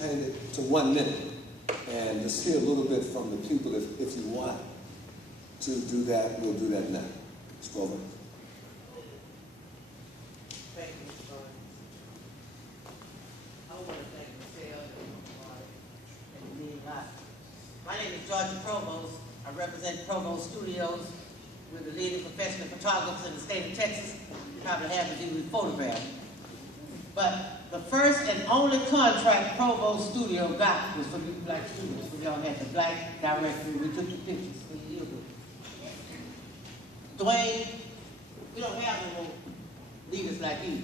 contain it to 1 minute and just hear a little bit from the people if you want to do that. We'll do that now. Scroll over. Thank you, Mr. Barnes. I want to thank Michelle and Dean Lott. My name is Georgia Provost. I represent Provost Studios. We're the leading professional photographers in the state of Texas. You probably have to do with photographs. But the first and only contract Provost Studio got was for you black students. We all had the black directory. We took the pictures for the yearbook. Dwayne, we don't have no more leaders like you.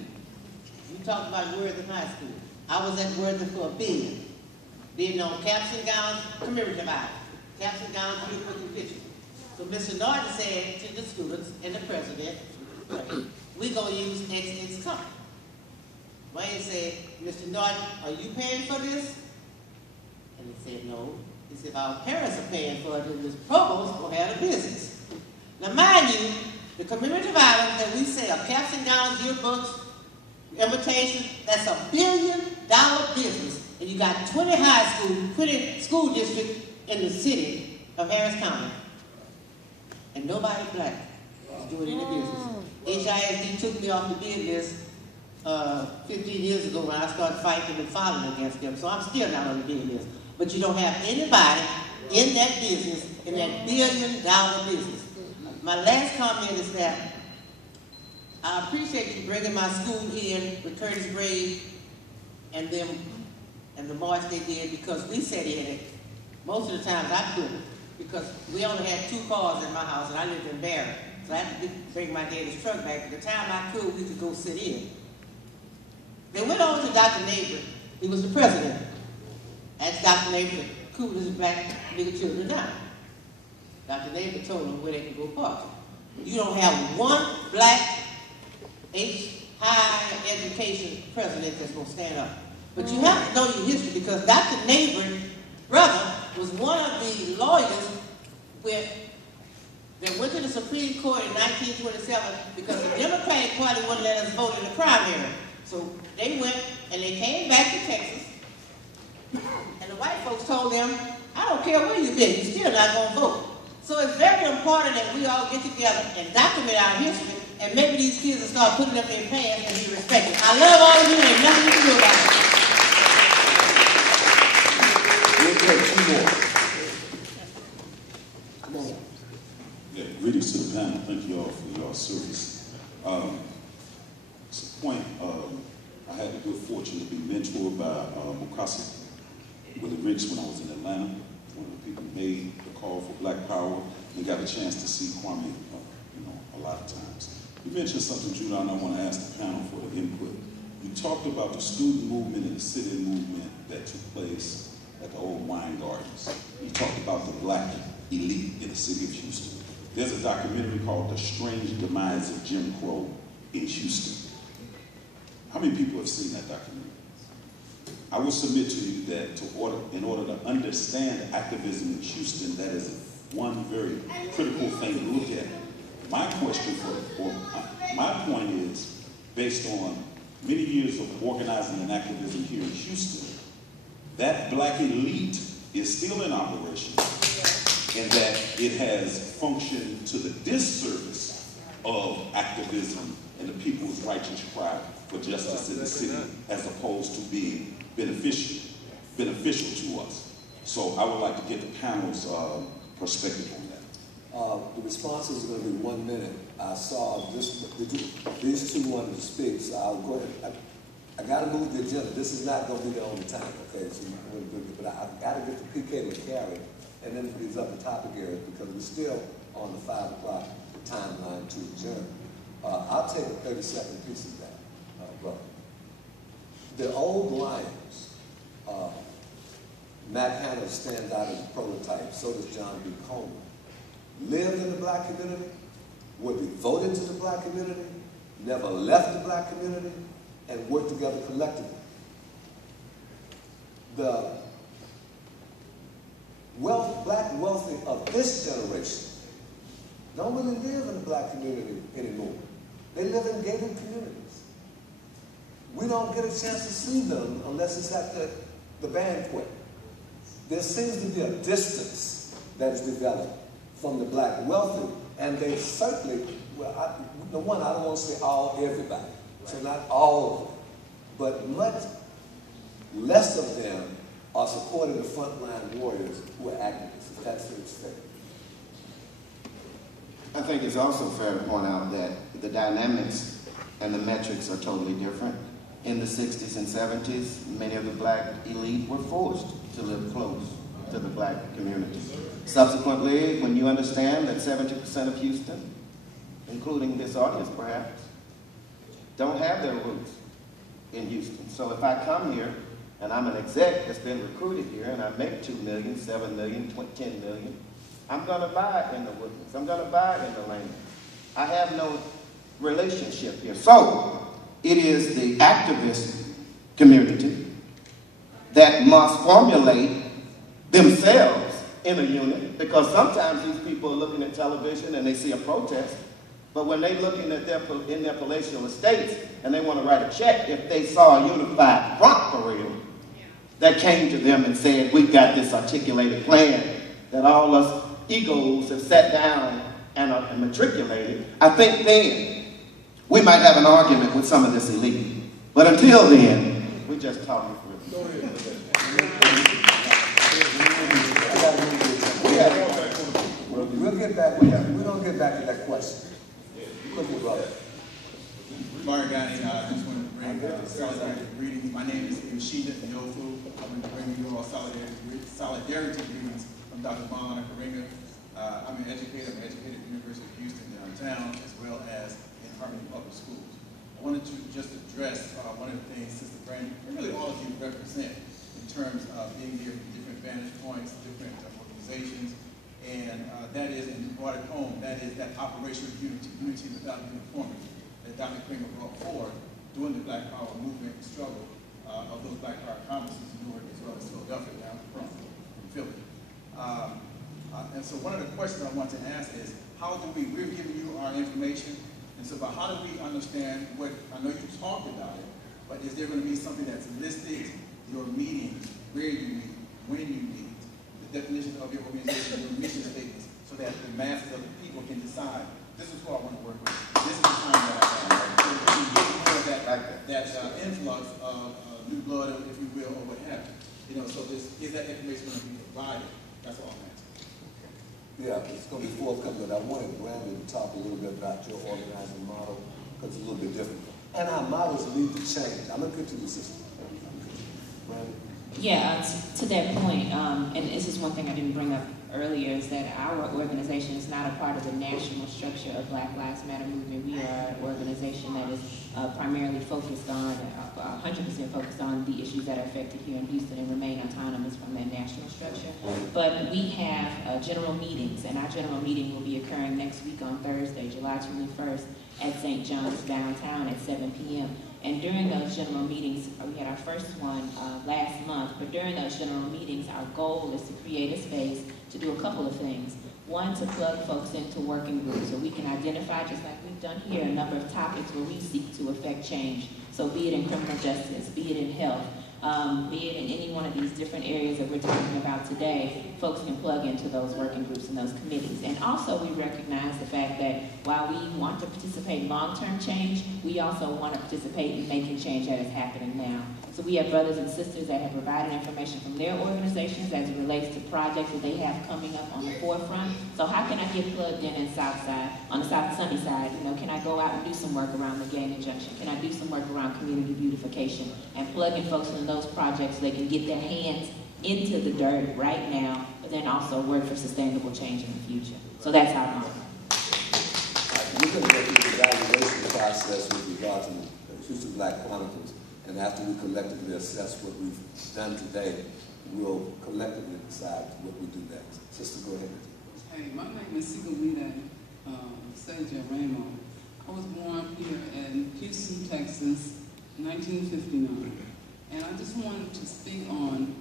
You talked about Worthy High School. I was at Worthy for a billion. Bidding on caps and gowns, commemorative items. Caps and gowns, we put the pictures. So Mr. Norton said to the students and the president, we're going to use XX color. Wayne said, Mr. Norton, are you paying for this? And he said, no. He said, our parents are paying for it, and this provost will have a business. Now, mind you, the commemorative items that we sell, caps and gowns, yearbooks, invitations, that's $1 billion business. And you got 20 school districts in the city of Harris County. And nobody black is doing any business. HISD took me off the bid list 15 years ago when I started fighting and filing against them. So I'm still not on the bid list. But you don't have anybody in that business, in that $1 billion business. My last comment is that I appreciate you bringing my school in with Curtis Grave and them and the march they did, because we sat in it. Most of the times I couldn't, because we only had 2 cars in my house and I lived in Barron. So I had to bring my daddy's truck back. At the time I could, we could go sit in. They went over to Dr. Neighbor. He was the president. Asked Dr. Neighbor to cool his black nigger children down. Dr. Neighbor told them where they could go park. You don't have one black higher education president that's going to stand up. But you have to know your history, because Dr. Neighbor's brother was one of the lawyers that went to the Supreme Court in 1927 because the Democratic Party wouldn't let us vote in the primary. So they went and they came back to Texas, and the white folks told them, I don't care where you've been, you're still not going to vote. So it's very important that we all get together and document our history, and maybe these kids will start putting up their pants and be respected. I love all of you, and there's nothing you can do about it. We'll take 2 more. Come on. Yeah, greetings to the panel. Thank you all for your service. It's a point, I had the good fortune to be mentored by McCary Willie Ricks when I was in Atlanta. One of the people who made the call for Black Power, and got a chance to see Kwame, a lot of times. You mentioned something, Judah, and I want to ask the panel for the input. You talked about the student movement and the city movement that took place at the old wine gardens. You talked about the black elite in the city of Houston. There's a documentary called The Strange Demise of Jim Crow in Houston. How many people have seen that documentary? I will submit to you that in order to understand activism in Houston, that is one very critical thing to look at. My question my point is, based on many years of organizing and activism here in Houston, that black elite is still in operation, and that it has functioned to the disservice of activism and the people's righteous cry for justice in the city, as opposed to being beneficial to us. So I would like to get the panel's perspective on that. The responses are going to be 1 minute. I saw these 2 wanted to speak, so I'll go ahead. I got to move the agenda. This is not going to be the only time, okay? So but I've got to get to PK and McCary, and then these other topic areas, because we're still on the 5 o'clock timeline to adjourn. I'll take a 30-second piece of that, brother. The old Lions, Matt Hanna stands out as a prototype, so does John B. Coleman. Lived in the black community, were devoted to the black community, never left the black community, and worked together collectively. The black wealthy of this generation don't really live in the black community anymore. They live in gated communities. We don't get a chance to see them unless it's at the the band quit. There seems to be a distance that is developed from the black wealthy, and they certainly, well, I don't want to say everybody, so not all of them, but much less of them are supporting the frontline warriors who are activists, if that's fair. I think it's also fair to point out that the dynamics and the metrics are totally different. In the 60s and 70s, many of the black elite were forced to live close to the black community. Subsequently, when you understand that 70% of Houston, including this audience perhaps, don't have their roots in Houston. So if I come here and I'm an exec that's been recruited here and I make $2 million, $7 million, $10 million, I'm gonna buy in the Woodlands, I'm gonna buy in the Lane. I have no relationship here. So it is the activist community that must formulate themselves in a unit, because sometimes these people are looking at television and they see a protest, but when they're looking at in their palatial estates and they want to write a check, if they saw a unified front for real that came to them and said, we've got this articulated plan that all us egos have sat down and matriculated, I think then we might have an argument with some of this elite. But until then, we're just talking for it. We'll get back with that. We're going to get back to that question. Look at brother. Maragani, I just want to bring solidarity greetings. My name is Yoshida Yofu. I'm going to bring you all solidarity greetings from Dr. Mahana Karinga. I'm an educator. I'm educated at the University of Houston downtown, as well as in Harmony Public Schools. I wanted to just address one of the things Sister Brandon, and really all of you represent in terms of being here from different vantage points, different organizations, and that is, and you brought it home, that is that operational unity, unity without uniformity, that Dr. Kramer brought forward during the Black Power movement and struggle of those Black Power conferences in Newark as well as Philadelphia, down from Philly. And so one of the questions I want to ask is, how do we're giving you our information, and so but how do we understand what, I know you talked about it, but is there going to be something that's listed, your meetings, where you meet, when you meet, the definition of your organization, your mission statements, so that the masses of the people can decide, this is who I want to work with, this is the time that I have, so that we get more of that influx of new blood, if you will, or what have you. You know, so is that information going to be provided? That's all I'm asking. Yeah, it's going to be forthcoming, but I wanted Brandon to talk a little bit about your organizing model, because it's a little bit different. And our models need to change. I'm going to get to the system. Brandon? Yeah, to that point, and this is one thing I didn't bring up earlier, is that our organization is not a part of the national structure of Black Lives Matter movement. We are an organization that is primarily focused on, 100% focused on the issues that are affected here in Houston and remain autonomous from that national structure. But we have general meetings, and our general meeting will be occurring next week on Thursday, July 21st, at St. John's downtown at 7 p.m. And during those general meetings, we had our first one last month, but during those general meetings, our goal is to create a space to do a couple of things. One, to plug folks into working groups so we can identify, just like we've done here, a number of topics where we seek to affect change. So be it in criminal justice, be it in health, be it in any one of these different areas that we're talking about today, folks can plug into those working groups and those committees. And also we recognize the fact that while we want to participate in long-term change, we also want to participate in making change that is happening now. So we have brothers and sisters that have provided information from their organizations as it relates to projects that they have coming up on the forefront. So how can I get plugged in Southside, on the South Sunny side? You know, can I go out and do some work around the Gang Junction? Can I do some work around community beautification and plug in folks in those projects so they can get their hands into the dirt right now, but then also work for sustainable change in the future. So that's how I'm. We're going to go through the evaluation process with regard to the Houston Black Chronicles, and after we collectively assess what we've done today, we'll collectively decide what we do next. Sister, go ahead. Hey, my name is Sigolita Sergio Ramos. I was born here in Houston, Texas, 1959. And I just wanted to speak on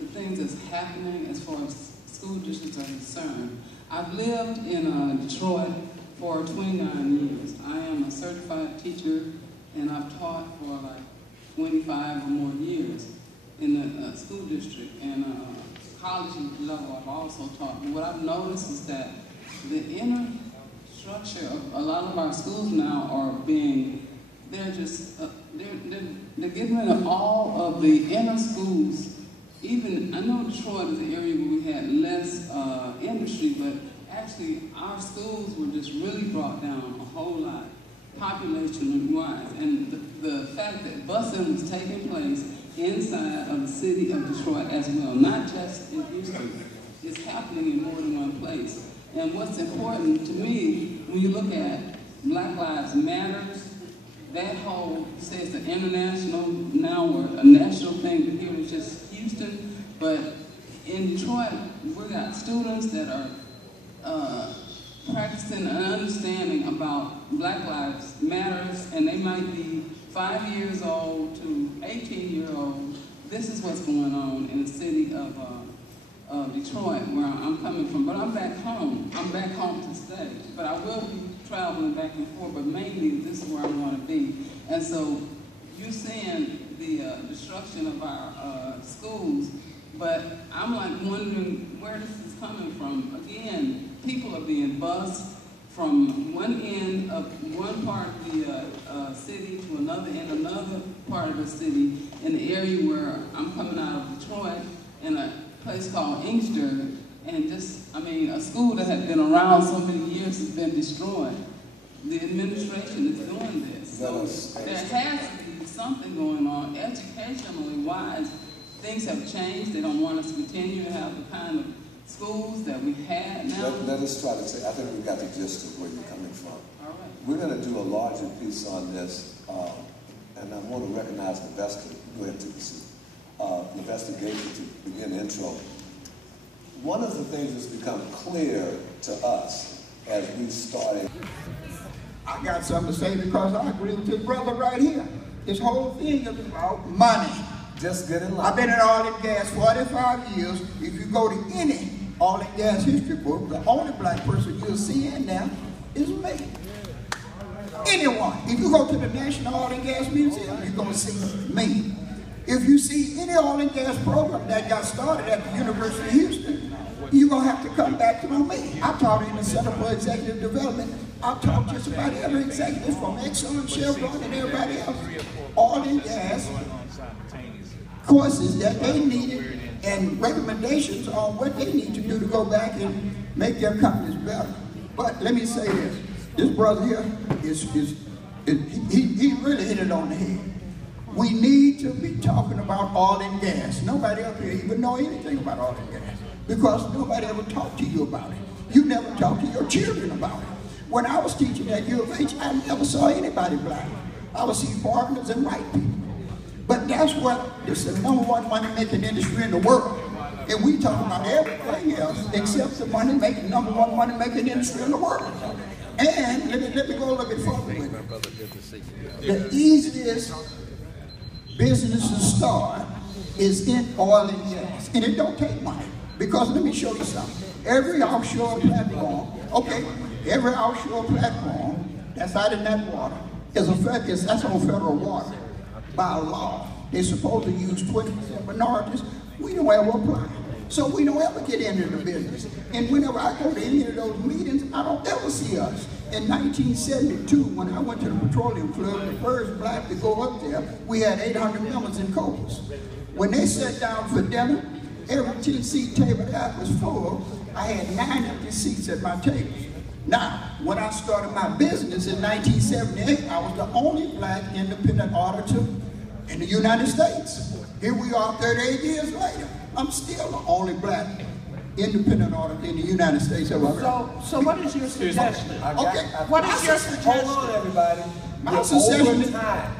the things that's happening as far as school districts are concerned. I've lived in Detroit for 29 years. I am a certified teacher, and I've taught for like 25 or more years. in the school district, and college level I've also taught. But what I've noticed is that the inner structure of a lot of our schools now are being, they're just, they're getting rid of all of the inner schools. Even, I know Detroit is an area where we had less industry, but actually our schools were just really brought down a whole lot, population-wise. And the fact that busing was taking place inside of the city of Detroit as well, not just in Houston, it's happening in more than one place. And what's important to me, when you look at Black Lives Matter, that whole, say it's an international now or a national thing, but here it's just Houston. But in Detroit, we got students that are practicing an understanding about Black Lives Matters, and they might be 5 years old to 18-year-old. This is what's going on in the city of Detroit, where I'm coming from. But I'm back home. I'm back home to stay. But I will be traveling back and forth, but mainly this is where I want to be. And so you're seeing the destruction of our schools, but I'm like wondering where this is coming from. Again, people are being bused from one end of one part of the city to another end, another part of the city. In the area where I'm coming out of Detroit, in a place called Inkster, and just, I mean, a school that had been around so many years has been destroyed. The administration is doing this. So there has to be something going on. Educationally wise, things have changed. They don't want us to continue to have the kind of schools that we had now. Let us try to say, I think we got the gist of where you're coming from. All right. We're going to do a larger piece on this, and I want to recognize Levester. Go ahead and take a seat. Levester gave it to begin the intro. One of the things that's become clear to us as we started. I got something to say because I agree with this brother right here. This whole thing is about money. Just get in line. I've been in oil and gas 45 years. If you go to any oil and gas history book, the only black person you'll see in there is me. Anyone. If you go to the National Oil and Gas Museum, you're going to see me. If you see any oil and gas program that got started at the University of Houston, you're going to have to come back through me. I taught in the Center for Executive Development. I taught just about every executive from Exxon, Chevron, and everybody else. Oil and gas courses that they needed and recommendations on what they need to do to go back and make their companies better. But let me say this. This brother here, he really hit it on the head. We need to be talking about oil and gas. Nobody up here even know anything about oil and gas because nobody ever talked to you about it. You never talked to your children about it. When I was teaching at U of H, I never saw anybody black. I would see foreigners and white people. But that's what is the #1 money-making industry in the world. And we talk about everything else except the money-making, #1 money-making industry in the world. And let me go a little bit further with it. The easiest business to start is in oil and gas. And it don't take money. Because let me show you something. Every offshore platform, every offshore platform that's out in that water that's on federal water. By law, they're supposed to use 20% minorities. We don't ever apply. So we don't ever get into the business. And whenever I go to any of those meetings, I don't ever see us. In 1972, when I went to the Petroleum Club, the first black to go up there, we had 800 members in Cobras. When they sat down for dinner, every 10-seat table that was full, I had 9 empty seats at my table. Now, when I started my business in 1978, I was the only black independent auditor in the United States. Here we are 38 years later. I'm still the only black independent auditor in the United States of America. So what is your suggestion? What is your suggestion? Hold on, everybody. My suggestion is, time.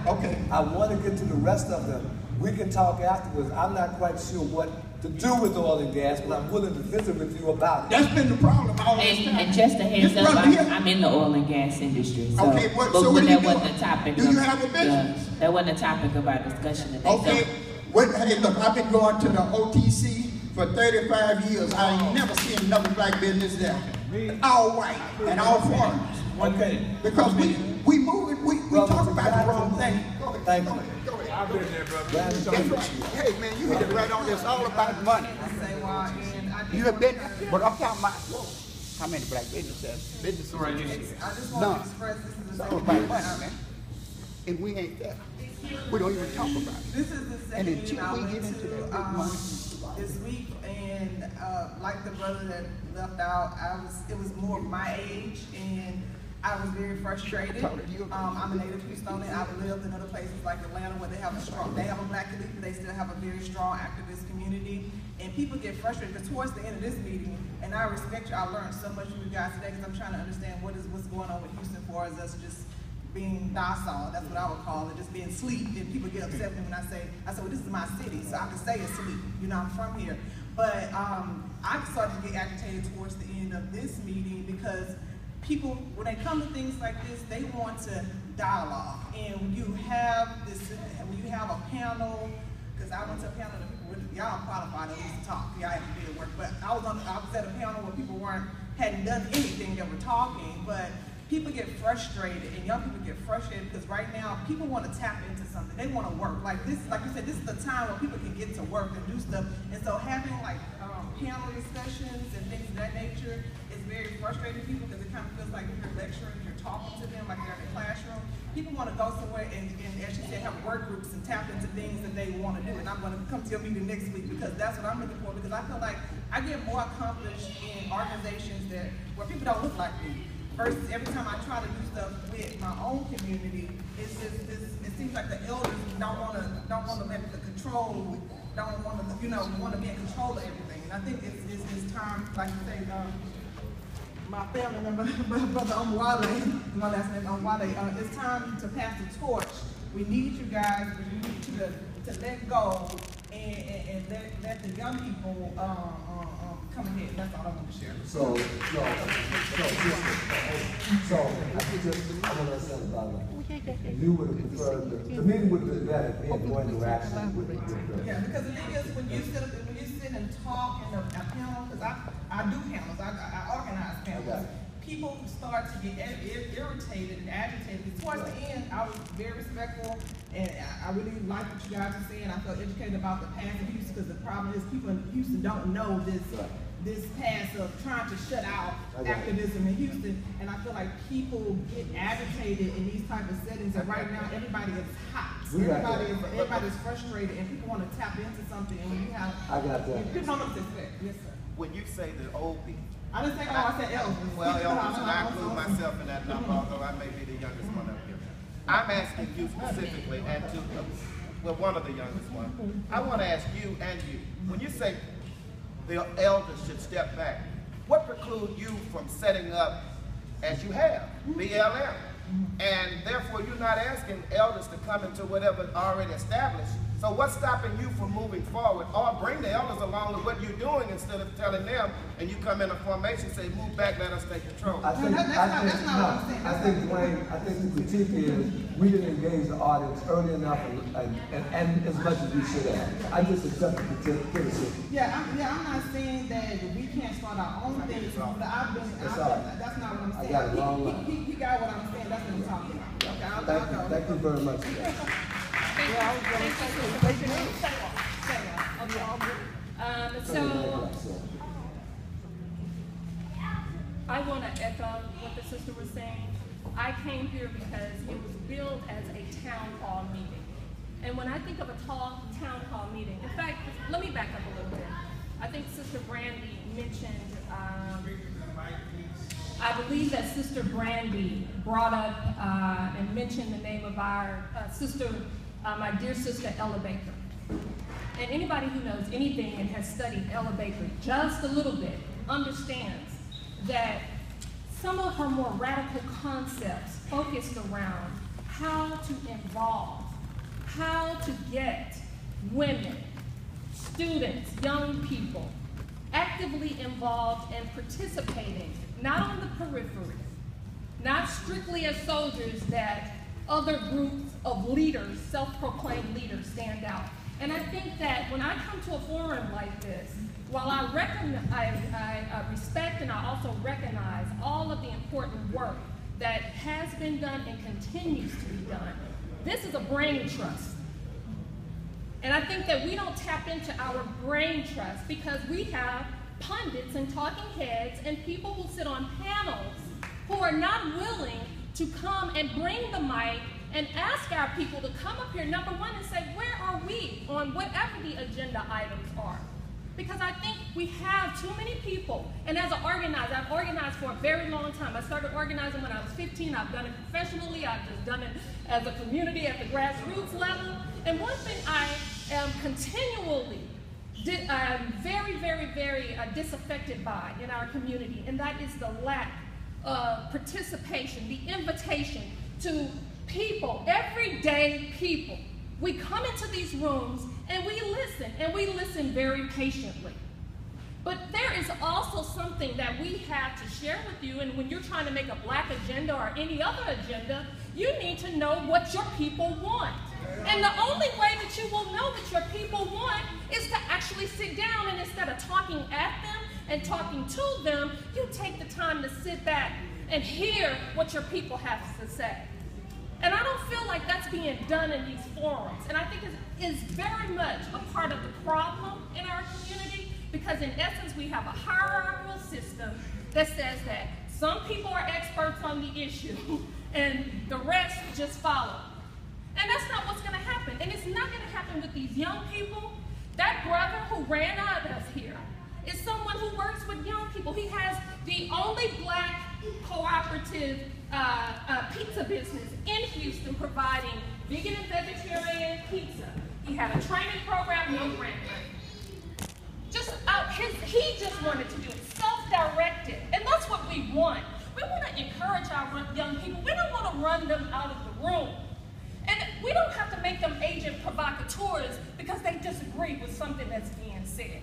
I want to get to the rest of them. We can talk afterwards. I'm not quite sure what to do with oil and gas, but I'm willing to visit with you about it. That's been the problem all this time. And just a heads up, I'm in the oil and gas industry. So, okay, but so what that wasn't the topic. Do you have a business? That wasn't the topic of our discussion today. Okay, hey, look, I've been going to the OTC for 35 years. I ain't never seen another black business there. All white and all foreigners. Okay. Because we move it, we talk about the wrong thing. Thank you. I've been there, brother. Hey, man, you hit it right on. It's all about money. You have been, but I'm talking about how many black businesses are in this city? None. It's all about money, man. And we ain't there. We don't even talk about it. This is the And second until meeting I we went get into to that big money. this week, and like the brother that left out, it was more of my age, and I was very frustrated. I'm a native Houstonian. I've lived in other places like Atlanta where they have a black elite, but they still have a very strong activist community. And people get frustrated because towards the end of this meeting, and I respect you, I learned so much from you guys today because I'm trying to understand what's going on with Houston for us just being docile. That's what I would call it, just being asleep. And people get upset when I say, well, this is my city, so I can stay asleep. You know, I'm from here. But I started to get agitated towards the end of this meeting because people, when they come to things like this, they want to dialogue. And when you have a panel, because I went to a panel that people really, y'all qualified at least to talk. Y'all have to be at work. But I was at a panel where people hadn't done anything, they were talking, but people get frustrated, and young people get frustrated because right now people want to tap into something. They want to work. Like this, like you said, this is the time where people can get to work and do stuff. And so having like panel discussions and things of that nature is very frustrating to people because it kind of feels like you're lecturing, you're talking to them like they're in the classroom. People want to go somewhere and as she said, have work groups and tap into things that they want to do. And I'm going to come to your meeting next week because that's what I'm looking for, because I feel like I get more accomplished in organizations where people don't look like me. Versus every time I try to do stuff with my own community, it seems like the elders don't want to let the control, don't want to be in control of everything. And I think it's time, like you say, my family member, Brother Umwale, my last name Umwale, it's time to pass the torch. We need you guys, we need you to let go and let the young people come ahead. That's all I want to share. So I want to say about that. You would have preferred the meeting would have been better if we had more interaction with the Yeah, because the thing is, when you sit and talk in a panel, because I do panels, I organize panels. Okay. People start to get irritated and agitated. Towards the end, I was very respectful, and I really like what you guys are saying. I felt educated about the past of Houston, because the problem is people in Houston don't know this past of trying to shut out activism in Houston, and I feel like people get agitated in these type of settings, and right now everybody is hot. Everybody's frustrated, and people want to tap into something, and when you have, people don't know what to expect. Yes, sir. When you say the old people, I didn't say I said elders. Well, elders, and I include myself in that number, although I may be the youngest one up here. I'm asking you specifically, and one of the youngest ones. I want to ask you and you, when you say the elders should step back, what precludes you from setting up, as you have, BLM? And therefore, you're not asking elders to come into whatever already established. So what's stopping you from moving forward, or bring the elders along with what you're doing instead of telling them, and you come in a formation, say, move back, let us take control? I think Dwayne, I think the critique is we didn't engage the audience early enough and as much as we should have. I just accept the criticism. I'm not saying that we can't start our own things, but that's not what I'm saying. I got it wrong. He got what I'm saying. That's what I'm talking about. Okay, thank you very much. I want to echo what the sister was saying. I came here because it was billed as a town hall meeting. And when I think of a town hall meeting, in fact, let me back up a little bit. I think Sister Brandy mentioned, I believe that Sister Brandy brought up and mentioned the name of our my dear sister Ella Baker. And anybody who knows anything and has studied Ella Baker just a little bit understands that some of her more radical concepts focused around how to involve, how to get women, students, young people actively involved and participating, not on the periphery, not strictly as soldiers that other groups of leaders, self-proclaimed leaders, stand out. And I think that when I come to a forum like this, while I respect and I also recognize all of the important work that has been done and continues to be done, this is a brain trust. And I think that we don't tap into our brain trust because we have pundits and talking heads and people who sit on panels who are not willing to come and bring the mic and ask our people to come up here, number one, and say, where are we on whatever the agenda items are? Because I think we have too many people, and as an organizer, I've organized for a very long time. I started organizing when I was 15. I've done it professionally. I've just done it as a community at the grassroots level. And one thing I am continually very disaffected by in our community, and that is the lack of participation, the invitation to people, everyday people. We come into these rooms and we listen very patiently. But there is also something that we have to share with you, and when you're trying to make a black agenda or any other agenda, you need to know what your people want. And the only way that you will know what your people want is to actually sit down, and instead of talking at them and talking to them, you take the time to sit back and hear what your people have to say. And I don't feel like that's being done in these forums. And I think it's very much a part of the problem in our community, because in essence we have a hierarchical system that says that some people are experts on the issue and the rest just follow. And that's not what's going to happen. And it's not going to happen with these young people. That brother who ran out of here is someone who works with young people. He has the only black cooperative pizza business in Houston providing vegan and vegetarian pizza. He had a training program, no grant money. He just wanted to do it, self-directed. And that's what we want. We want to encourage our young people. We don't want to run them out of the room. And we don't have to make them agent provocateurs because they disagree with something that's being said.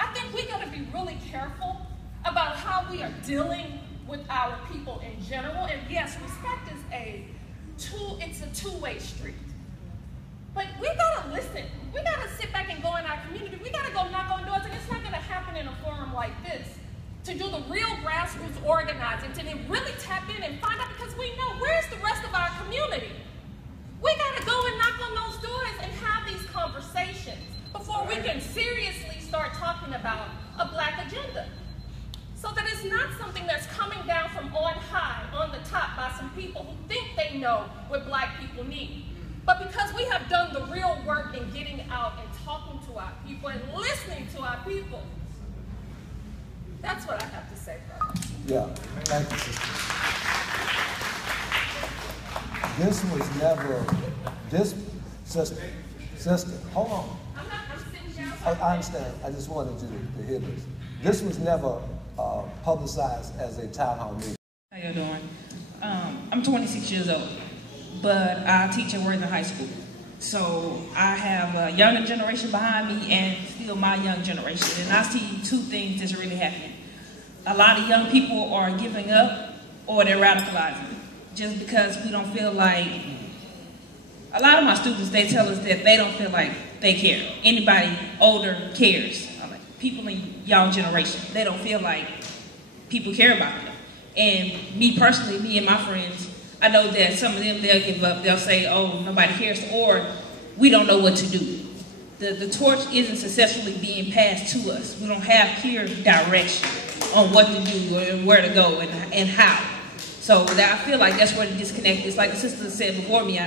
I think we got to be really careful about how we are dealing with our people in general. And yes, respect is it's a two-way street. But we gotta listen. We gotta sit back and go in our community. We gotta go knock on doors, and it's not gonna happen in a forum like this. To do the real grassroots organizing, to then really tap in and find out, because we know where's the rest of our community. We gotta go and knock on those doors and have these conversations before we can seriously start talking about a black agenda. So that it's not something that's coming down from on high, on the top, by some people who think they know what black people need. But because we have done the real work in getting out and talking to our people and listening to our people. That's what I have to say, brother. Yeah, thank you, sister. This was never, sister, hold on. I'm sitting down. I understand. I just wanted you to hear this. This was never publicized as a town hall meeting. How you doing? I'm 26 years old, but I teach at Worthing High School. So I have a younger generation behind me and still my young generation. And I see two things that's really happening. A lot of young people are giving up or they're radicalizing just because we don't feel like, a lot of my students, they tell us that they don't feel like they care. Anybody older cares. People in y'all generation, they don't feel like people care about them. And me personally, me and my friends, I know that some of them, they'll give up. They'll say, oh, nobody cares, or we don't know what to do. The torch isn't successfully being passed to us. We don't have clear direction on what to do and where to go and how. So I feel like that's where the disconnect is. Like the sister said before me,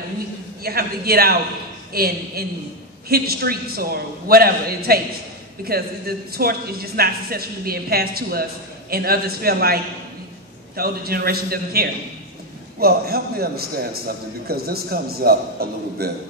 you have to get out and hit the streets or whatever it takes, because the torch is just not successfully being passed to us, and others feel like the older generation doesn't care. Well, help me understand something, because this comes up a little bit.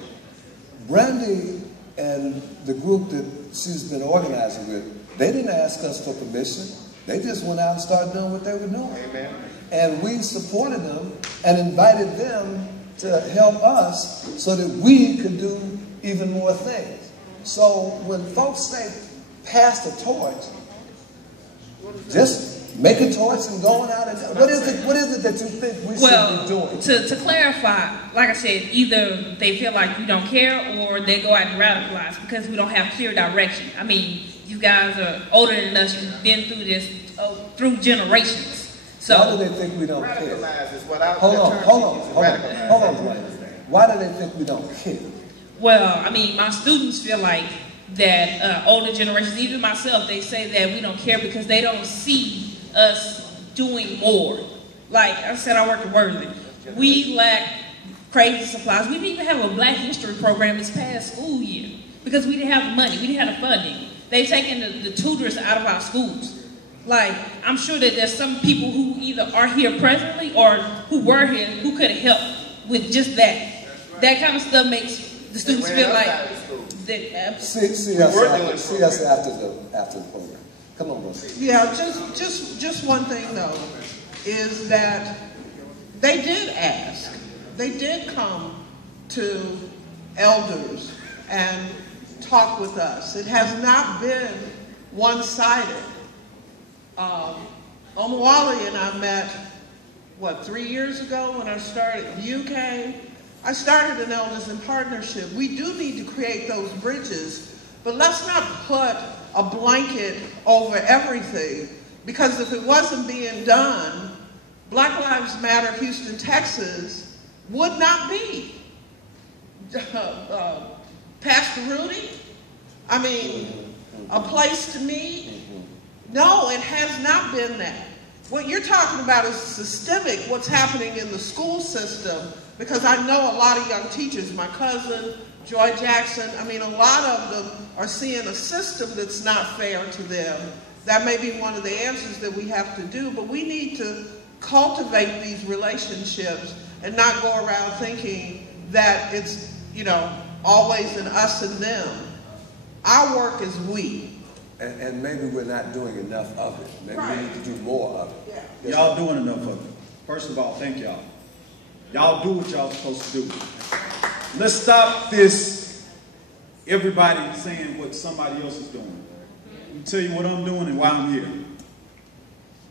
Brandy and the group that she's been organizing with, they didn't ask us for permission. They just went out and started doing what they were doing. Amen. And we supported them and invited them to help us so that we could do even more things. So when folks say, pass the torch, just make a torch and going out and what is it that you think we should be doing? To clarify, like I said, either they feel like we don't care or they go out and radicalize because we don't have clear direction. I mean, you guys are older than us. You've been through this through generations. So why do they think we don't care? Radicalize is what I Hold on. Why do they think we don't care? Well, I mean, my students feel like that older generations, even myself, they say that we don't care because they don't see us doing more. Like I said, I work at Worthy. We lack crazy supplies. We didn't even have a Black History program this past school year because we didn't have the money, we didn't have the funding. They've taken the tutors out of our schools. Like, I'm sure that there's some people who either are here presently or who were here who could have helped with just that. Right. That kind of stuff makes the students feel like that. See us after the program. Come on, Bruce. Yeah, just one thing though, is that they did ask. They did come to elders and talk with us. It has not been one-sided. Omawali and I met, 3 years ago when I started UK? I started an Elders in Partnership. We do need to create those bridges, but let's not put a blanket over everything, because if it wasn't being done, Black Lives Matter Houston, Texas would not be. Pastor Rudy, I mean, a place to meet. No, it has not been that. What you're talking about is systemic, what's happening in the school system, because I know a lot of young teachers, my cousin, Joy Jackson, I mean, a lot of them are seeing a system that's not fair to them. That may be one of the answers that we have to do, but we need to cultivate these relationships and not go around thinking that it's, always an us and them. Our work is we. And maybe we're not doing enough of it. Maybe we need to do more of it. Yeah. Y'all doing enough of it. First of all, thank y'all. Y'all do what y'all supposed to do. Let's stop this, everybody saying what somebody else is doing. Let me tell you what I'm doing and why I'm here.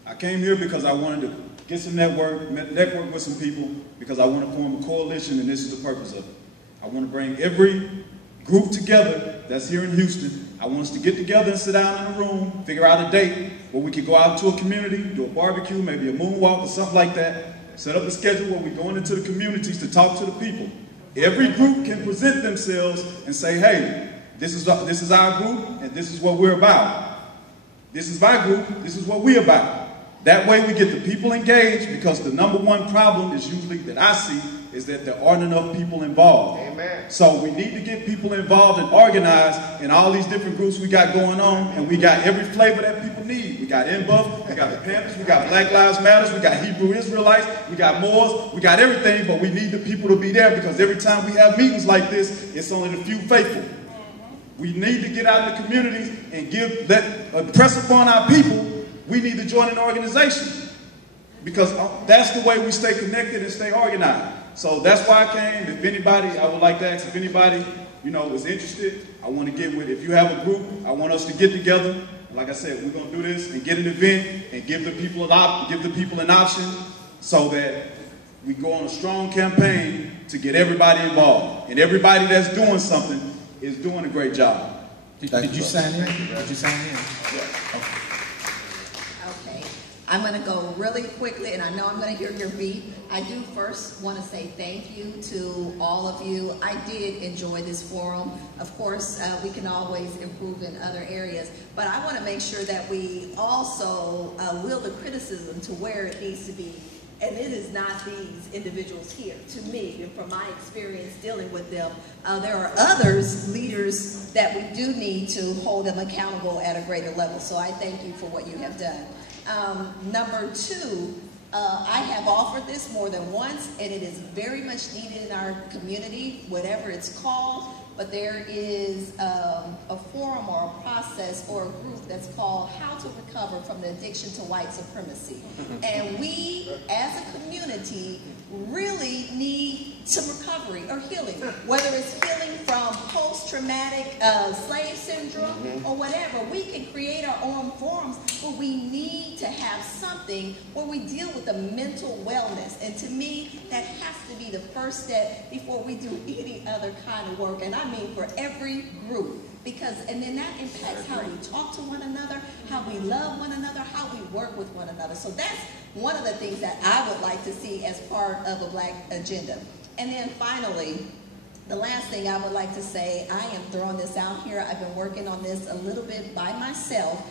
I came here because I wanted to get some network with some people, because I want to form a coalition, and this is the purpose of it. I want to bring every group together that's here in Houston. I want us to get together and sit down in a room, figure out a date where we can go out to a community, do a barbecue, maybe a moonwalk or something like that. Set up a schedule where we're going into the communities to talk to the people. Every group can present themselves and say, hey, this is our group and this is what we're about. This is my group, this is what we're about. That way we get the people engaged, because the number one problem is usually that I see is that there aren't enough people involved. Amen. So we need to get people involved and organized in all these different groups we got going on, and we got every flavor that people need. We got NBUF, we got the Panthers, we got Black Lives Matters, we got Hebrew Israelites, we got Moors, we got everything, but we need the people to be there, because every time we have meetings like this, it's only the few faithful. We need to get out in the communities and press upon our people. We need to join an organization, because that's the way we stay connected and stay organized. So that's why I came. If anybody, I would like to ask if anybody, is interested. I want to get with, if you have a group, I want us to get together. Like I said, we're going to do this and get an event and give the people an option, so that we go on a strong campaign to get everybody involved. And everybody that's doing something is doing a great job. Did you sign in? Did you sign in? Yeah. Okay. I'm going to go really quickly, and I know I'm going to hear your beat. I do first want to say thank you to all of you. I did enjoy this forum. Of course, we can always improve in other areas, but I want to make sure that we also will the criticism to where it needs to be. And it is not these individuals here. To me, and from my experience dealing with them, there are others, leaders, that we do need to hold them accountable at a greater level. So I thank you for what you have done. Number two, I have offered this more than once, and it is very much needed in our community, whatever it's called. But there is a forum or a process or a group that's called How to Recover from the Addiction to White Supremacy. And we, as a community, really need some recovery or healing, whether it's healing from post-traumatic slave syndrome or whatever. We can create our own forums, but we need to have something where we deal with the mental wellness. And to me, that has to be the first step before we do any other kind of work. And I mean for every group. And then that impacts how we talk to one another, how we love one another, how we work with one another. So that's one of the things that I would like to see as part of a Black agenda. And then finally, The last thing I would like to say, I am throwing this out here. I've been working on this a little bit by myself,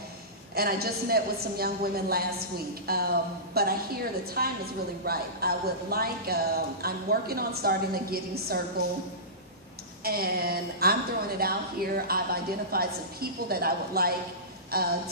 and I just met with some young women last week. But I hear the time is really right. I would like, I'm working on starting a giving circle, and I'm throwing it out here. I've identified some people that I would like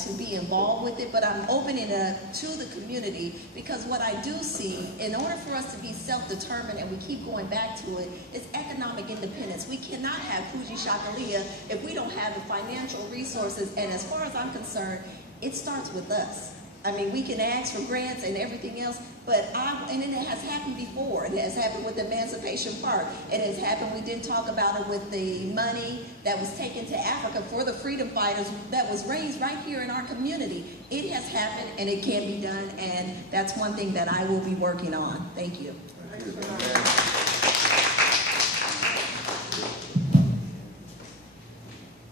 to be involved with it, but I'm opening it to the community, because what I do see, in order for us to be self-determined, and we keep going back to it, is economic independence. We cannot have Kuji Shakalia if we don't have the financial resources, and as far as I'm concerned, it starts with us. I mean, we can ask for grants and everything else, but and it has happened before. It has happened with Emancipation Park. It has happened, we did talk about it with the money that was taken to Africa for the freedom fighters that was raised right here in our community. It has happened, and it can be done, and that's one thing that I will be working on. Thank you.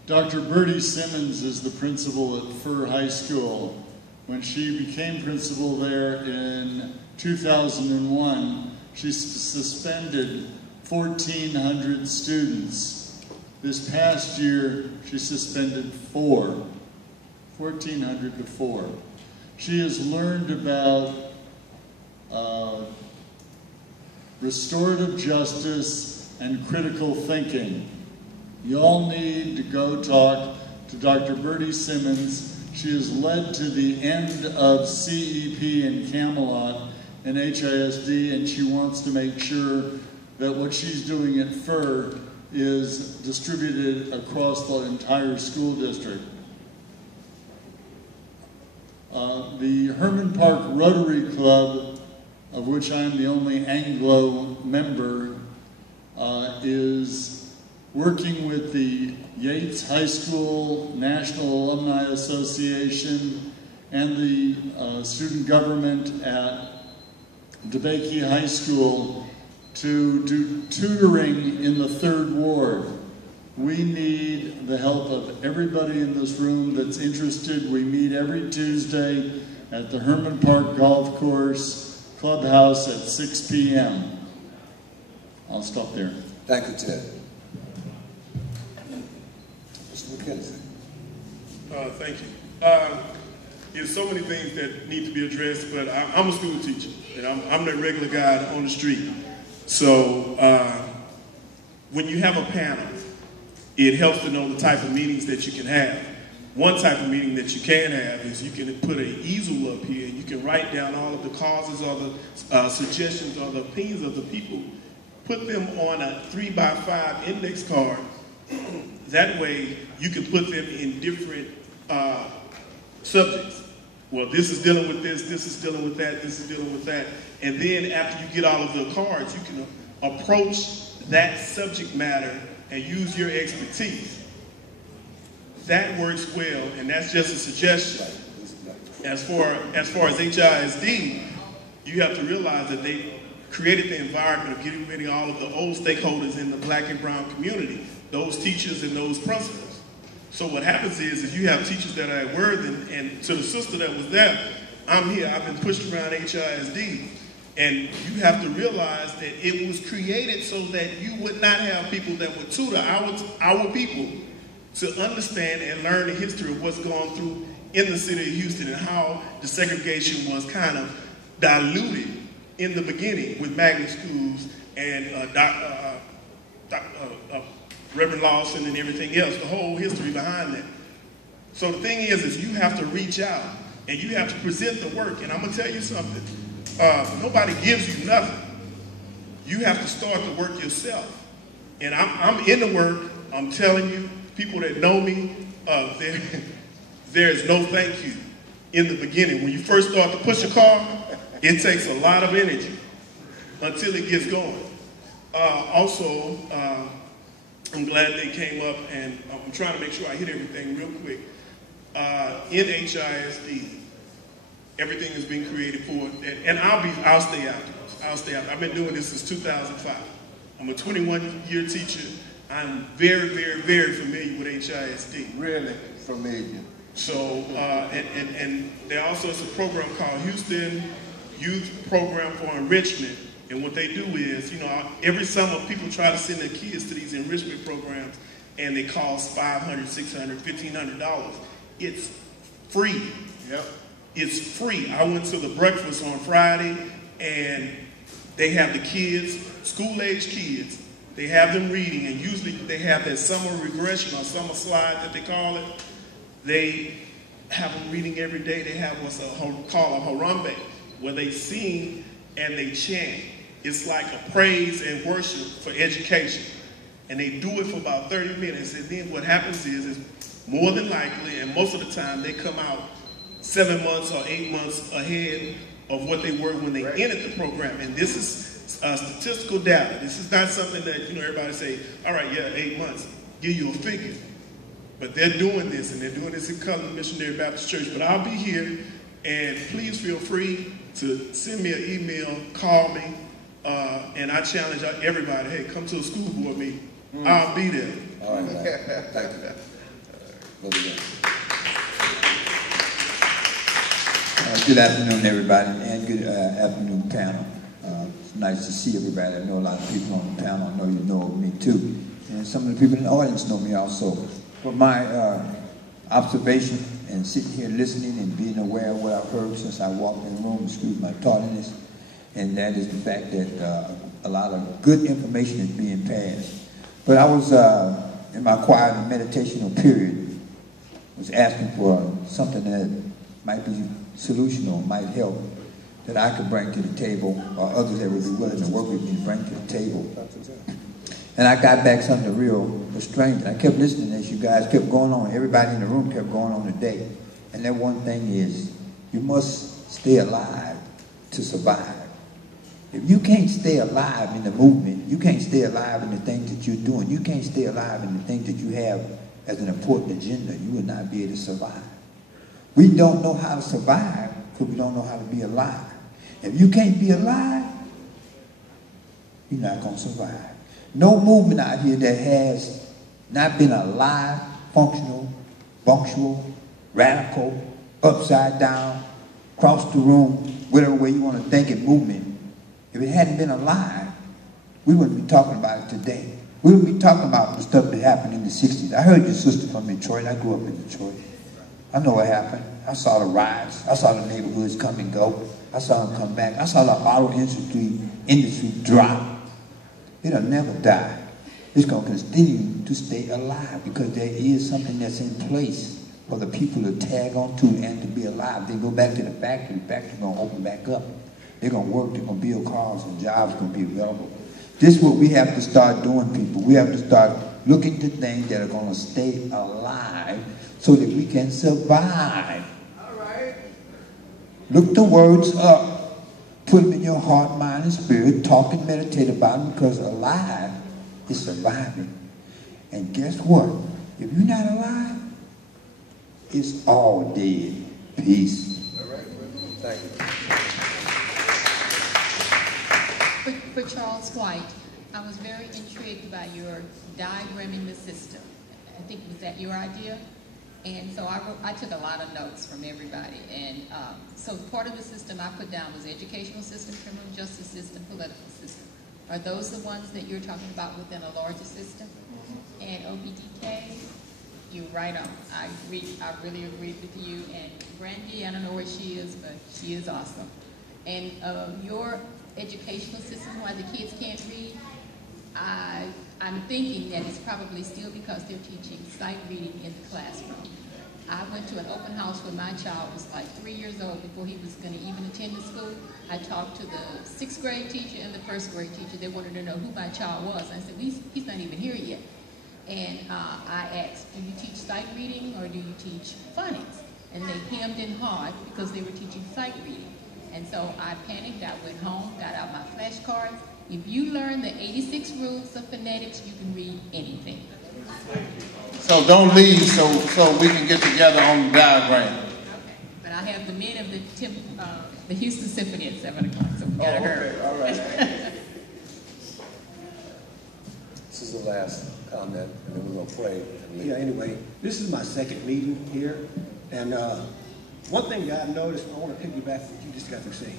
Dr. Bertie Simmons is the principal at Furr High School. When she became principal there in 2001, she suspended 1,400 students. This past year, she suspended 4. 1,400 to 4. She has learned about restorative justice and critical thinking. You all need to go talk to Dr. Bertie Simmons. She has led to the end of CEP in Camelot and HISD, and she wants to make sure that what she's doing at Furr is distributed across the entire school district. The Herman Park Rotary Club, of which I'm the only Anglo member, is working with the Yates High School National Alumni Association and the student government at DeBakey High School to do tutoring in the 3rd Ward. We need the help of everybody in this room that's interested. We meet every Tuesday at the Herman Park Golf Course Clubhouse at 6 p.m. I'll stop there. Thank you, Ted. Thank you. There's so many things that need to be addressed, but I'm a school teacher, and I'm the regular guy on the street. So when you have a panel, it helps to know the type of meetings that you can have. One type of meeting that you can have is you can put an easel up here, and you can write down all of the causes or the suggestions or the opinions of the people, put them on a 3x5 index card. That way, you can put them in different subjects. Well, this is dealing with this is dealing with that, this is dealing with that. And then after you get all of the cards, you can approach that subject matter and use your expertise. That works well, and that's just a suggestion. As far as HISD, you have to realize that they created the environment of getting rid of all of the old stakeholders in the black and brown community, those teachers and those principals. So what happens is you have teachers that are at Worthing, and to the sister that was there, I'm here, I've been pushed around HISD, and you have to realize that it was created so that you would not have people that would tutor our people to understand and learn the history of what's going through in the city of Houston and how the segregation was kind of diluted in the beginning with magnet schools and Reverend Lawson and everything else, the whole history behind that. So the thing is you have to reach out and you have to present the work. And I'm gonna tell you something, nobody gives you nothing. You have to start the work yourself. And I'm in the work, I'm telling you, people that know me, there's no thank you in the beginning. When you first start to push a car, it takes a lot of energy until it gets going. Also, I'm glad they came up, and I'm trying to make sure I hit everything real quick. In HISD, everything has been created for it, and I'll stay afterwards. I'll stay after. I've been doing this since 2005. I'm a 21-year teacher. I'm very, very, very familiar with HISD. Really familiar. So, and there also is a program called Houston Youth Program for Enrichment And what they do is, you know, every summer people try to send their kids to these enrichment programs, and they cost $500, $600, $1,500. It's free. Yep. It's free. I went to the breakfast on Friday, and they have the kids, school-age kids, they have them reading, and usually they have that summer regression or summer slide that they call it. They have them reading every day. They have what's called a harambe, where they sing and they chant. It's like a praise and worship for education. And they do it for about 30 minutes. And then what happens is more than likely, and most of the time, they come out 7 months or 8 months ahead of what they were when they entered the program. And this is statistical data. This is not something that, you know, everybody say, all right, yeah, 8 months, give you a figure. But they're doing this, and they're doing this in Cullen Missionary Baptist Church. But I'll be here, and please feel free to send me an email, call me, and I challenge everybody, hey, come to a school board meeting. I'll be there. All right, man. Thank you. Good afternoon, everybody, and good afternoon, panel. It's nice to see everybody. I know a lot of people on the panel. I know you know me too, and some of the people in the audience know me also. But my observation and sitting here listening and being aware of what I've heard since I walked in the room, excuse my tardiness, and that is the fact that a lot of good information is being passed. But I was in my quiet and meditational period, was asking for something that might be solutional, might help, that I could bring to the table, or others that would be willing to work with me to bring to the table. And I got back something real strange. I kept listening as you guys kept going on. Everybody in the room kept going on today. And that one thing is, you must stay alive to survive. If you can't stay alive in the movement, you can't stay alive in the things that you're doing, you can't stay alive in the things that you have as an important agenda, you will not be able to survive. We don't know how to survive because we don't know how to be alive. If you can't be alive, you're not going to survive. No movement out here that has not been alive, functional, punctual, radical, upside down, across the room, whatever way you want to think it, movement. If it hadn't been alive, we wouldn't be talking about it today. We wouldn't be talking about the stuff that happened in the 60s. I heard your sister from Detroit. I grew up in Detroit. I know what happened. I saw the riots. I saw the neighborhoods come and go. I saw them come back. I saw the auto industry drop. It'll never die. It's going to continue to stay alive because there is something that's in place for the people to tag onto and to be alive. They go back to the factory. The factory's going to open back up. They're going to work. They're going to build cars and jobs going to be available. This is what we have to start doing, people. We have to start looking to things that are going to stay alive so that we can survive. All right. Look the words up. Put them in your heart, mind, and spirit. Talk and meditate about them because alive is surviving. And guess what? If you're not alive, it's all dead. Peace. All right. Thank you. For Charles White, I was very intrigued by your diagramming the system. I think, was that your idea? And so I took a lot of notes from everybody. And so part of the system I put down was educational system, criminal justice system, political system. Are those the ones that you're talking about within a larger system? And OBDK, you're right on. I really agreed with you. And Brandy, I don't know where she is, but she is awesome. And your educational system, why the kids can't read, I'm thinking that it's probably still because they're teaching sight reading in the classroom. I went to an open house when my child was like 3 years old before he was going to even attend the school. I talked to the 6th grade teacher and the 1st grade teacher. They wanted to know who my child was. I said, well, he's not even here yet. And I asked, do you teach sight reading or do you teach phonics? And they hemmed and hawed because they were teaching sight reading. And so I panicked. I went home, got out my flashcards. If you learn the 86 rules of phonetics, you can read anything. So don't leave so we can get together on the diagram. Okay. But I have the men of the Houston Symphony at 7 o'clock, so we gotta hurry. All right. This is the last comment, and then we're going to pray. Yeah, anyway, this is my second meeting here. And one thing that I've noticed, I want to piggyback what you just got to say.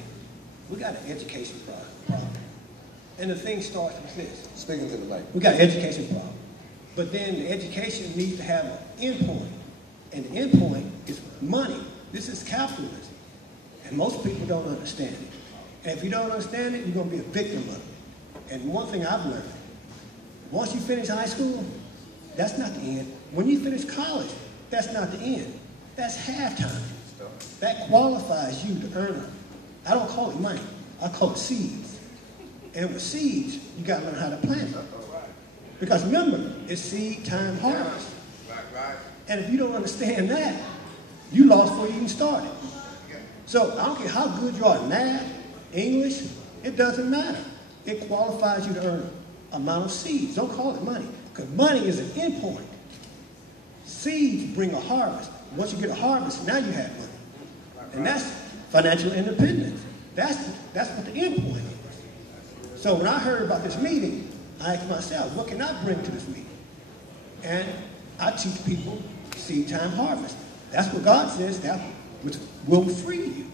We got an education problem. And the thing starts with this. Speaking to the mic. We got an education problem. But then the education needs to have an endpoint. And the endpoint is money. This is capitalism. And most people don't understand it. And if you don't understand it, you're going to be a victim of it. And one thing I've learned, once you finish high school, that's not the end. When you finish college, that's not the end. That's halftime. That qualifies you to earn it. I don't call it money. I call it seeds. And with seeds, you got to learn how to plant it. Because remember, it's seed time harvest. And if you don't understand that, you lost before you even started. So I don't care how good you are at math, English, it doesn't matter. It qualifies you to earn an amount of seeds. Don't call it money, because money is an endpoint. Seeds bring a harvest. Once you get a harvest, now you have money. And that's financial independence. That's what the endpoint is. So when I heard about this meeting, I asked myself, what can I bring to this meeting? And I teach people seed time harvest. That's what God says, that which will free you.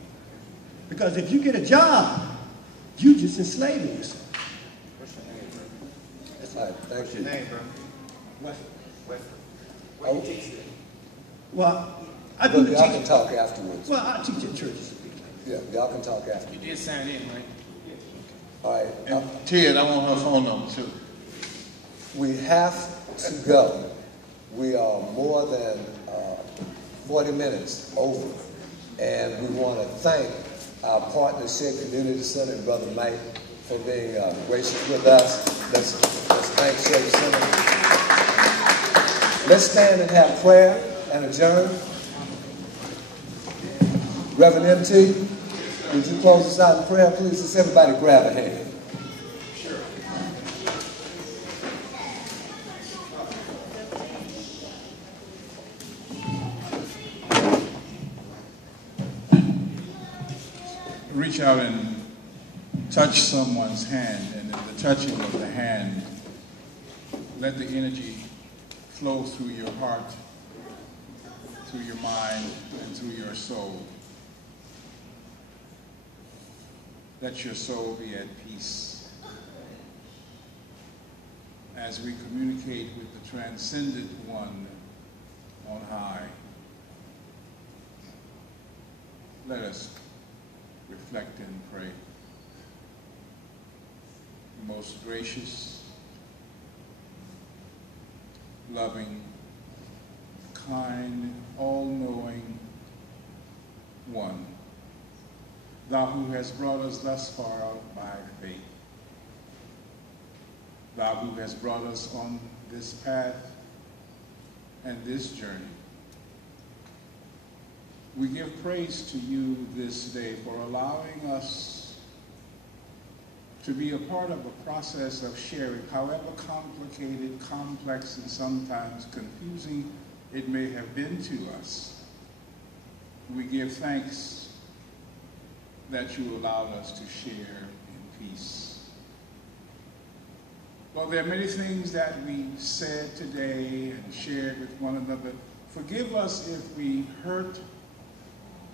Because if you get a job, you just enslaving yourself. That's right. Thank you. What's your name, bro? Western. Where you teach it? Well, I do the y'all can talk afterwards. Well, I teach at churches. Yeah, y'all can talk after. You did sign in, right? All right. And Ted, I want her phone number too. We have to go. We are more than 40 minutes over. And we want to thank our partnership, Community Center, and Brother Mike for being gracious with us. Let's thank Shea Center. Let's stand and have prayer and adjourn. Reverend MT, would you close us out in prayer, please? Let's everybody grab a hand. Reach out and touch someone's hand, and in the touching of the hand, let the energy flow through your heart, through your mind, and through your soul. Let your soul be at peace. As we communicate with the transcendent one on high, let us reflect and pray. Most gracious, loving, kind, all-knowing one, thou who hast brought us thus far by faith, thou who hast brought us on this path and this journey, we give praise to you this day for allowing us to be a part of a process of sharing, however complicated, complex, and sometimes confusing it may have been to us. We give thanks that you allowed us to share in peace. Well, there are many things that we said today and shared with one another. Forgive us if we hurt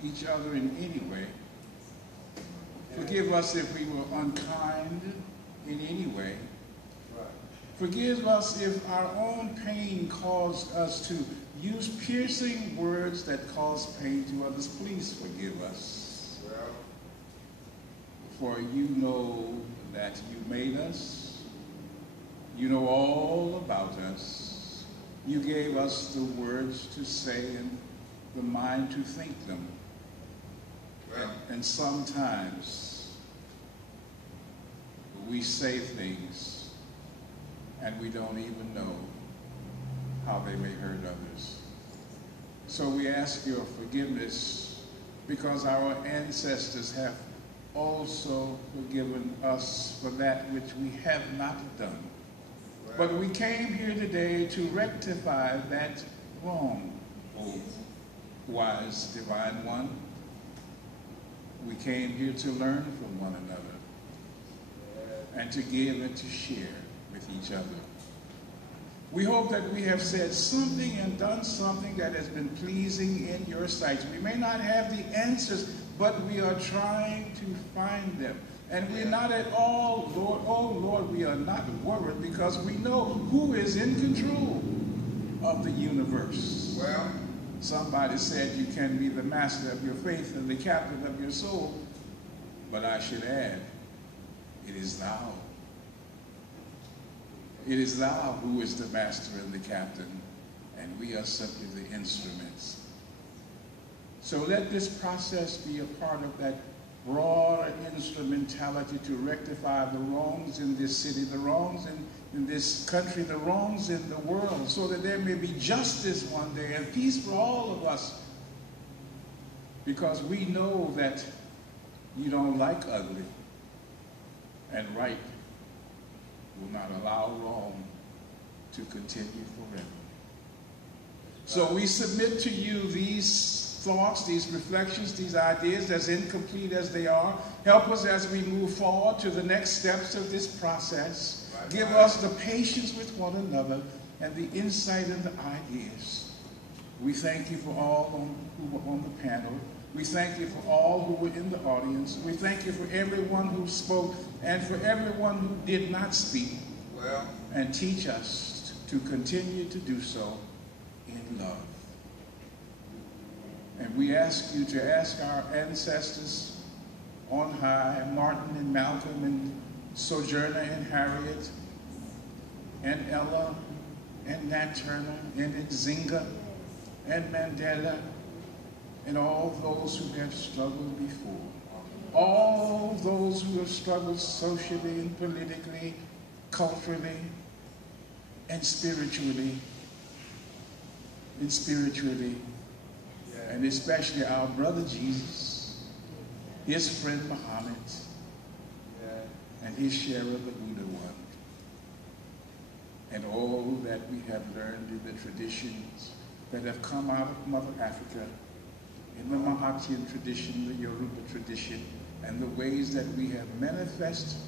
each other in any way. Forgive us if we were unkind in any way. Forgive us if our own pain caused us to use piercing words that cause pain to others. Please forgive us. For you know that you made us. You know all about us. You gave us the words to say and the mind to think them. And sometimes we say things and we don't even know how they may hurt others. So we ask your forgiveness because our ancestors have also forgiven us for that which we have not done. But we came here today to rectify that wrong, O wise divine one. We came here to learn from one another and to give and to share with each other. We hope that we have said something and done something that has been pleasing in your sight. We may not have the answers, but we are trying to find them. And we're not at all, Lord, oh Lord, we are not worried because we know who is in control of the universe. Well, somebody said you can be the master of your faith and the captain of your soul, but I should add, it is thou. It is thou who is the master and the captain, and we are simply the instruments. So let this process be a part of that broader instrumentality to rectify the wrongs in this city, the wrongs in this country, the wrongs in the world, so that there may be justice one day and peace for all of us. Because we know that you don't like ugly, and right will not allow wrong to continue forever. So we submit to you these thoughts, these reflections, these ideas, as incomplete as they are. Help us as we move forward to the next steps of this process. Give us the patience with one another and the insight and the ideas. We thank you for all who were on the panel. We thank you for all who were in the audience. We thank you for everyone who spoke and for everyone who did not speak. Well, and teach us to continue to do so in love. And we ask you to ask our ancestors on high, Martin and Malcolm and Sojourner and Harriet and Ella and Nat Turner and Nzinga and Mandela and all those who have struggled before. All those who have struggled socially and politically, culturally, and spiritually. And especially our brother Jesus, his friend Muhammad, and his share of the Buddha one. And all that we have learned in the traditions that have come out of Mother Africa, in the Mahatian tradition, the Yoruba tradition, and the ways that we have manifested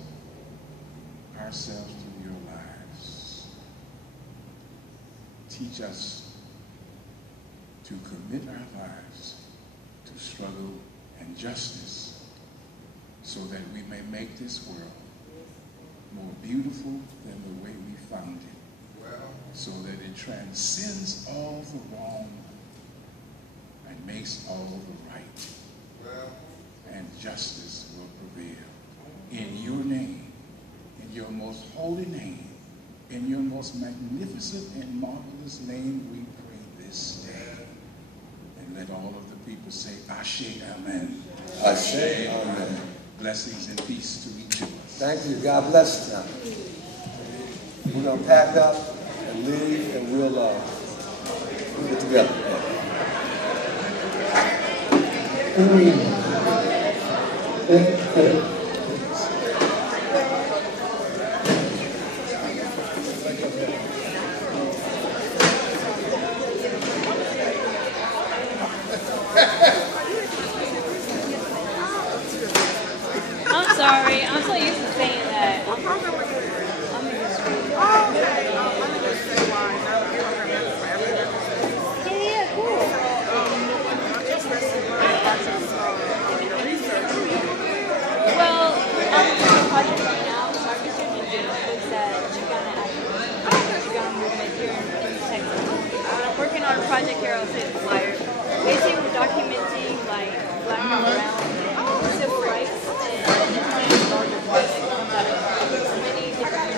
ourselves through your lives. Teach us to commit our lives to struggle and justice so that we may make this world more beautiful than the way we found it, so that it transcends all the wrong and makes all the right, and justice will prevail. In your name, in your most holy name, in your most magnificent and marvelous name, we pray this day. And let all of the people say, Ashe, Amen. Ashe, Amen. Blessings and peace to each of us. Thank you. God bless you now. We're going to pack up and leave, and we'll get together. I'm sorry. I'm so used to saying that. Yeah, cool. Well, I'm doing a project right now. My research looks at Chicana movement here in Texas. I'm working on a project here. I'll say the flyer. Basically, we're documenting like black and brown civil rights and many different.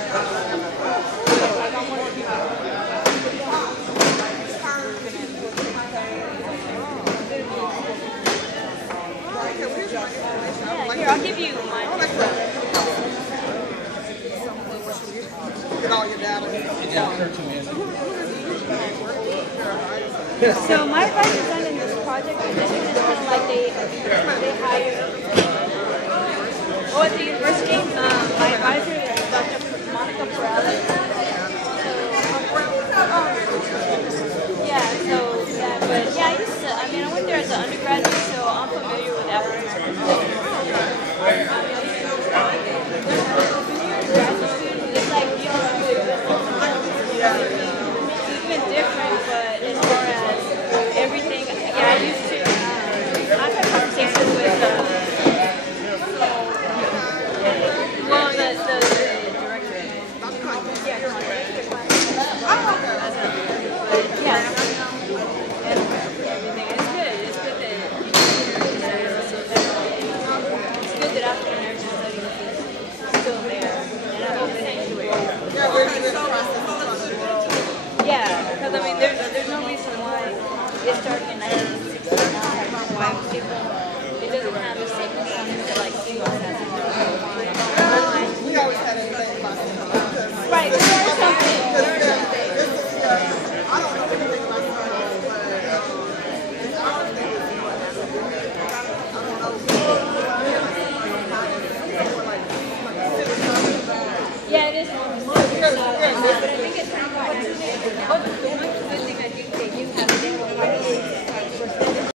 Like I'm one of the people. Yeah, here, I'll give you mine. Get all your data. So my advisor's done in this project, it's just kind of like they hire. Oh, at the university, my advisor is Dr. Monica Perales. I went there as an undergraduate, so I'm familiar with African it's like it's been different, but as far as everything, I used to. I've had conversations with. Because I mean, there's no reason why it started in 1969. Why people, it doesn't have the same components that like U.S. has. We always had a debate about that. Right, there are some things. I don't know anything about Stonewall, but yeah, it is.